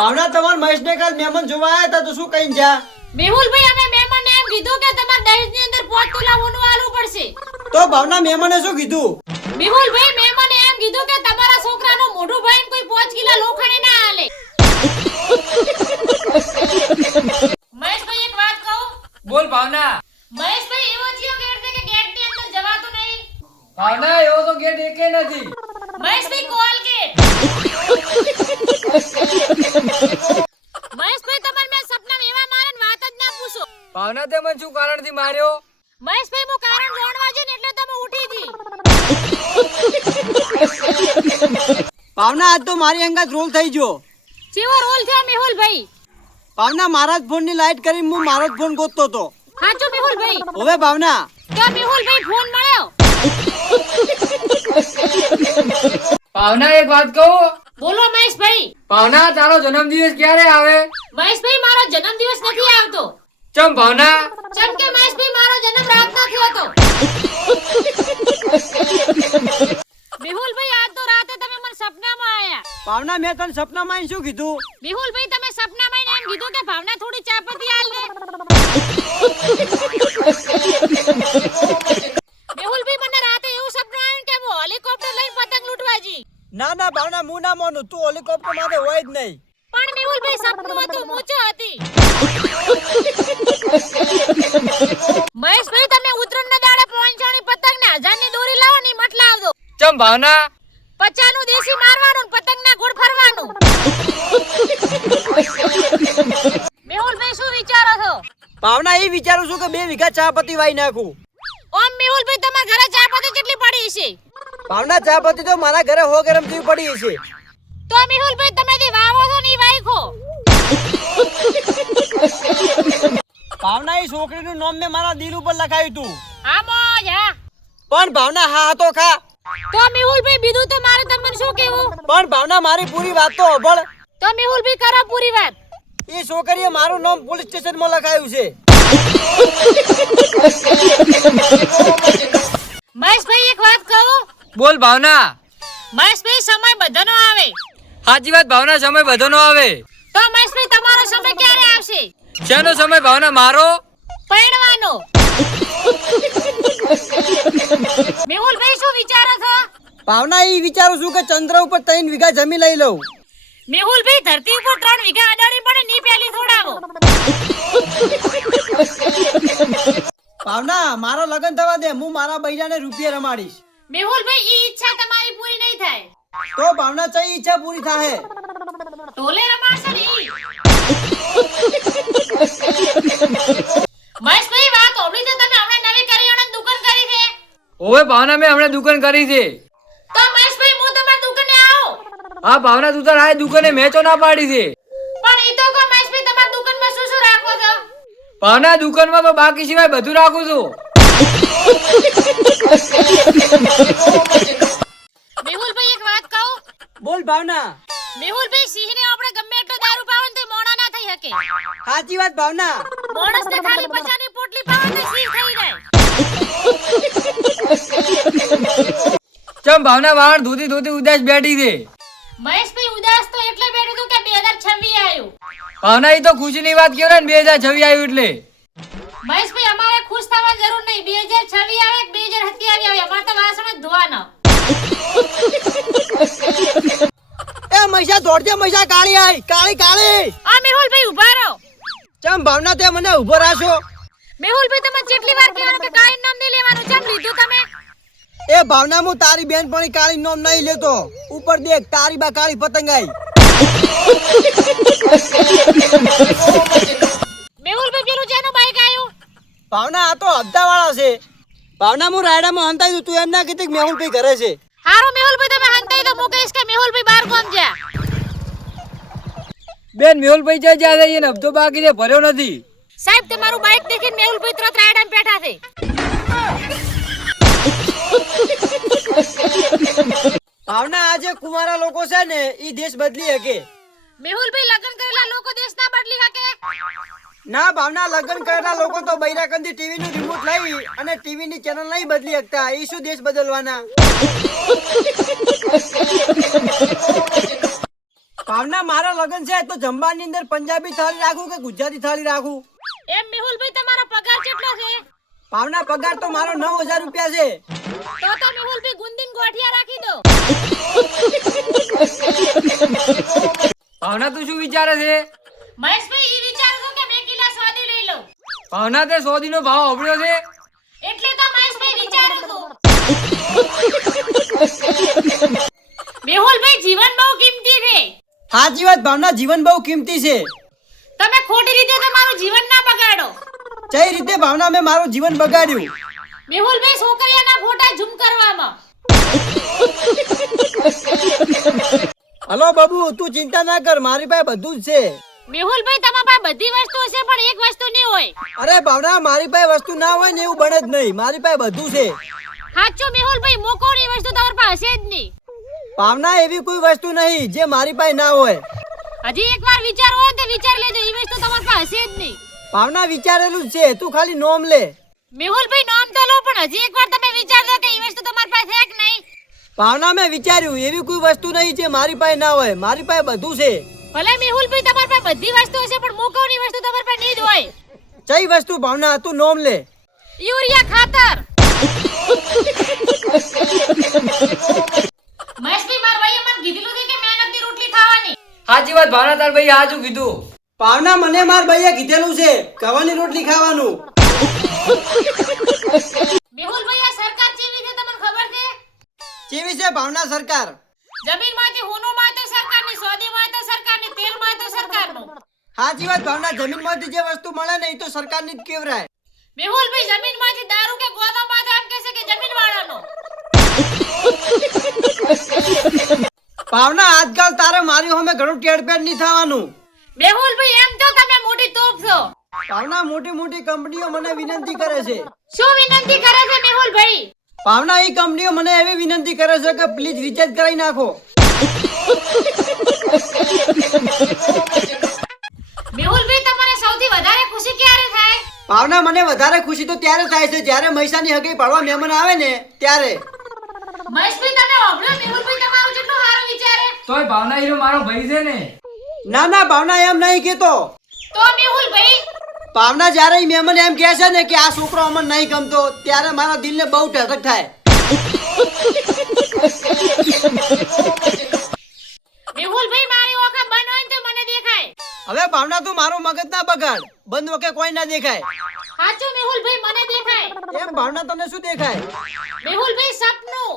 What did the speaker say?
પાવના તમાર મહેશ ને કાલ મહેમાન જોવા આયા હતા તો શું કહીને જા? મેહુલભાઈ અમે મહેમાનને એમ કીધું કે તમાર દહેજની અંદર 5 તોલા સોનું આલવું પડશે. તો ભાવના મહેમાને શું કીધું? મેહુલભાઈ મહેમાને એમ કીધું કે તમારા છોકરાનું મોઢું ભાઈને કોઈ 5 કિલો લોખંડ ના આલે. મહેશભાઈ એક વાત કહું? બોલ ભાવના. મહેશભાઈ એવો થયો ગેટ છે કે ગેટની અંદર જવાતું નહીં. ભાવના એવો તો ગેટ એકે નથી. મહેશભાઈ કોલ ગેટ. મહેશભાઈ તમાર મેં સપના એવા મારન વાત જ ના પૂછો. ભાવના તે મને શું કારણથી માર્યો? મહેશભાઈ હું કારણ જાણવા જો ને એટલે તમે ઉઠી જી. પાવના આજ તો મારી અંગાત રોલ થઈ ગયો. ચેવો રોલ થયો મેહુલભાઈ? પાવના મારા જ ફોન ની લાઈટ કરી હું મારો જ ફોન ગોતતો હતો. હાચો મેહુલભાઈ? હવે ભાવના તો મેહુલભાઈ ફોન મળ્યો. ભાવના એક વાત કહું? બોલો મહેશભાઈ. ભાવના તારો જન્મદિવસ ક્યારે આવે? મહેશભાઈ મારો જન્મદિવસ નથી આવતો. ચમ ભાવના? ચમ કે મહેશભાઈ મારો જન્મ રાતનો થયો હતો. મેહુલભાઈ આજ તો રાતે તમે મને સપનામાં આયા. પાવના મેં તને સપનામાં શું કીધું? મેહુલભાઈ તમે સપનામાં એમ કીધું કે ભાવના થોડી ચાપતી આલ ને. મેહુલભાઈ મને રાતે એવું સપનું આવ્યું કે હું હેલિકોપ્ટર લઈને પતંગ લૂંટવા જી. ના ના ભાવના હું ના માનું, તું હેલિકોપ્ટર માટે હોય જ નહીં. પણ મેહુલભાઈ સપનું હતું મૂચો હતી. મહેશભાઈ તમે ઉત્તરાયણના દાડે પોંચાની પતંગ ને 1000 ની દોરી લાવો ની મત લાવજો. ચમ ભાવના? 50 નું દેશી મારવાનું ને પતંગના ગોળ ફરવાનું. મેહુલભાઈ શું વિચારો છો? ભાવના એ વિચારું છું કે 2 વીઘા ચાપત્તી વાઈ નાખું. ઓમ મેહુલભાઈ તમારા ઘરે ચાપતી કેટલી પડી છે? ભાવના ચાપત્તી તો મારા ઘરે 100 ગ્રામ જેવી પડી છે. તો મેહુલભાઈ તમે જે વાવો છો ની વાઈખો. ભાવના એ છોકરીનું નામ મેં મારા દિલ ઉપર લખાયું તું. હા મોજ હા. પણ ભાવના હા તો ખા. તો મેહુલભાઈ બીજું તો મારે તમને શું કહેવું? પણ ભાવના મારી પૂરી વાત તો સાંભળ. તો મેહુલભાઈ કરો પૂરી વાત. એ છોકરીએ મારું નામ પોલીસ સ્ટેશનમાં લખાયું છે. મહેશભાઈ એક વાત કહું? બોલ ભાવના. મહેશભાઈ સમય બધાનો આવે. સાચી વાત ભાવના, સમય બધાનો આવે. તો મહેશભાઈ તમારો સમય ક્યારે આવશે? શેનો સમય ભાવના? મારો પરણવાનો. મેહુલભાઈ શું વિચારો છો? ભાવના એ વિચારું છું કે ચંદ્ર ઉપર 3 વીઘા જમીન લઈ લઉં. મેહુલભાઈ ધરતી ઉપર 3 વીઘા અડાડી પડે ની પેલી થોડાવો. ભાવના મારો લગન થવા દે, હું મારા બૈરાને રૂપિયા રમાડીશ. મેહુલભાઈ ઈ ઈચ્છા તમારી પૂરી નહીં થાય. તો ભાવના ચઈ ઈચ્છા પૂરી થાહે? ઢોલે રમાડશે ને ઈ. મહેશભાઈ વાત ઓબળી તો તમે હમણાં નવી કરિયાણાની દુકાન કરી છે. ઓવે ભાવના, મેં હમણાં દુકાન કરી છે. તો મહેશભાઈ હું તમારી દુકાને આવો. હા ભાવના, તું તાર આ દુકાને મેચો ના પાડી છે. પણ ઈ તો કો મહેશભાઈ તમારી દુકાનમાં શું શું રાખો છો? ભાવના દુકાનમાં તો બાકી સિવાય બધું રાખું છું. મેહુલભાઈ એક વાત કહું? બોલ ભાવના. મેહુલભાઈ સિંહને આપણે ગમે એટલો દારૂ પાવન તો મોણા ના થઈ શકે. સાચી વાત ભાવના. માણસને ખાલી 50 ની પોટલી પાવન તો સિંહ થઈ જાય. ચમ ભાવના વાળ ધોતી ધોતી ઉદાસ બેઠી છે. મહેશભાઈ ઉદાસ તો એટલે બેઠું હતું કે 2026 આવ્યું. ભાવના એ તો ખુશીની વાત કહેવાય ને, 2026 આવ્યું એટલે. મહેશભાઈ અમારે ખુશ થવા જરૂર નહીં. 2026 આવે કે 2027 આવે અમારે તો વાસણ જ ધોવાના. એ મૈસા દોડજે, મૈસા કાળી આઈ, કાળી કાળી. આ મેહુલભાઈ ઊભા રહો. ચમ ભાવના તે મને ઊભો રાખો. મેહુલભાઈ તમે કેટલી વાર કહેવાનું કે કાળી નામ નહીં લેવાનું, ચમ લીધું તમે? એ ભાવના હું તારી બેનપણી કાળી નામ નહીં લેતો. ઉપર દેખ તારી બા કાળી પતંગ આઈ. મેહુલભાઈ પેલું જેનું બાઈક આવ્યું? ભાવના આ તો હપ્તાવાળા છે. ભાવના હું રાયડામાં હંતાઈ દઉં, તું એમ ના કીધું કે મેહુલભાઈ ઘરે છે. હારું મેહુલભાઈ તમે હંતાઈ તો હું કહીશ કે મેહુલભાઈ બહાર ગામ જા. બેન મેહુલભાઈ જ્યાં જ્યાં જઈએ ને હપ્તો બાકી છે, ભર્યો નથી. સાહેબ તમારું બાઈક દેખીને મેહુલભાઈ તરત રાયડામાં બેઠા છે. ભાવના આજે કુંવારા લોકો છે ને ઈ દેશ બદલી શકે. મેહુલભાઈ લગ્ન કરેલા લોકો દેશ ના બદલી શકે? ના ભાવના, લગ્ન કરેલા લોકો તો બૈરાકંદી ટીવી નું રિમોટ લઈ અને ટીવી ની ચેનલ નહીં બદલી શકતા. એ શું દેશ બદલવાના? ભાવના મારા લગન છે તો જમવાની અંદર પંજાબી થાળી રાખું કે ગુજરાતી થાળી રાખું? એમ મેહુલભાઈ તમારો પગાર કેટલો છે? ભાવના પગાર તો મારો 9,000 રૂપિયા છે. તો મેહુલભાઈ ગુંદીન ગોઠિયા રાખી દો. ભાવના તું શું વિચારે છે? મહેશભાઈ ઈ વિચારું છું કે 2 કિલા સોદી લઈ લઉં. ભાવના તે સોદી નો ભાવ અબળ્યો છે. એટલે તો મહેશભાઈ વિચારું છું. મેહુલભાઈ જીવન બહુ કિંમતી છે. સાચી વાત ભાવના, જીવન બહુ કિંમતી છે. તમે ખોટી રીતે તમારું જીવન ના બગાડો. કઈ રીતે ભાવના મેં મારું જીવન બગાડ્યું? મેહુલભાઈ છોકરીઓના ફોટા ઝૂમ કરવામાં. હલો બાબુ, તું ચિંતા ના કર, મારી પાસે બધું જ છે. મેહુલભાઈ તમારા પાસે બધી વસ્તુ છે પણ એક વસ્તુ નહીં હોય. અરે ભાવના, મારી પાસે વસ્તુ ના હોય ને એવું બને જ નહીં. મારી પાસે બધું છે. સાચું મેહુલભાઈ, મોકોની વસ્તુ તમારી પાસે છે જ નહીં. ભાવના, એવી કોઈ વસ્તુ નહીં જે મારી પાસે ના હોય. હજી એકવાર વિચાર હોય તો વિચાર લેજો, એ વસ્તુ તમારી પાસે છે જ નહીં. ભાવના, વિચારેલું જ છે, તું ખાલી નોમ લે. મેહુલભાઈ નામ તો લો પણ હજી એકવાર તમે વિચાર લો કે એ વસ્તુ તમારી પાસે છે કે નહીં. ભાવના, મેં વિચાર્યું, એવી કોઈ વસ્તુ નહીં જે મારી પાસે ના હોય. મારી પાસે બધું છે. ભલે મેહુલભાઈ તમારી પાસે બધી વસ્તુ હશે પણ મોકોની વસ્તુ તમારી પાસે નહીં જ હોય. કઈ વસ્તુ ભાવના, તું નોમ લે. યુરિયા ખાતર. મહેશભાઈ માર ભાઈએ મને કીધેલું છે કે મહેનતની રોટલી ખાવાની. સાચી વાત ભાવના, તાર ભાઈ હાચું કીધું. ભાવના, મને માર ભાઈએ કીધેલું છે કવાની રોટલી ખાવાનું. મેહુલભાઈ આ સરકાર ચેવી છે તમને ખબર છે? કેવી છે ભાવના સરકાર? જમીનમાંથી હોનોમાં તો સરકારની, સોદીમાં તો સરકારની, તેલમાં તો સરકારનું. સાચી વાત ભાવના, જમીનમાંથી જે વસ્તુ મળે ને એ તો સરકારની જ કેવરાય. મેહુલભાઈ જમીનમાંથી દારૂ કે ગોદામાં તો એમ કહેશે કે જમીનવાળાનો. ભાવના, આજકાલ તારે મારી સામે ઘણું ટેડપેડ નહીં થવાનું. મેહુલભાઈ એમ તો તમે મોટી તોપ છો. ભાવના, મોટી મોટી કંપનીઓ મને વિનંતી કરે છે. શું વિનંતી કરે છે મેહુલભાઈ? ભાવના, એ કંપનીઓ મને એવી વિનંતી કરે છે કે પ્લીઝ રિચાર્જ કરાવી નાખો. મેહુલભાઈ તમારે સૌથી વધારે ખુશી ક્યારે થાય? ભાવના, મને વધારે ખુશી તો ત્યારે થાય છે જ્યારે મૈસાની હગી પાડવા મહેમાન આવે ને ત્યારે. મહેશભાઈ તમે ઓબળો મેહુલભાઈ તમારું જેટલું સારું વિચારે. તોય ભાવના હીરો મારો ભાઈ છે ને. ના ના ભાવના, એમ નહીં કેતો. તો મેહુલભાઈ ભાવના, જ્યારે ઈ મહેમાન એમ કહે છે ને કે આ છોકરો અમને નહીં ગમતો ત્યારે મારા દિલને બહુ ઠકઠક થાય. મેહુલભાઈ મારી ઓખા બંધ હોય ને તો મને દેખાય. હવે ભાવના, તું મારું મગજ ના બગાડ. બંધ વખતે કોઈ ના દેખાય. સાચું મેહુલભાઈ મને દેખાય. એમ ભાવના, તને શું દેખાય? મેહુલભાઈ સપનું.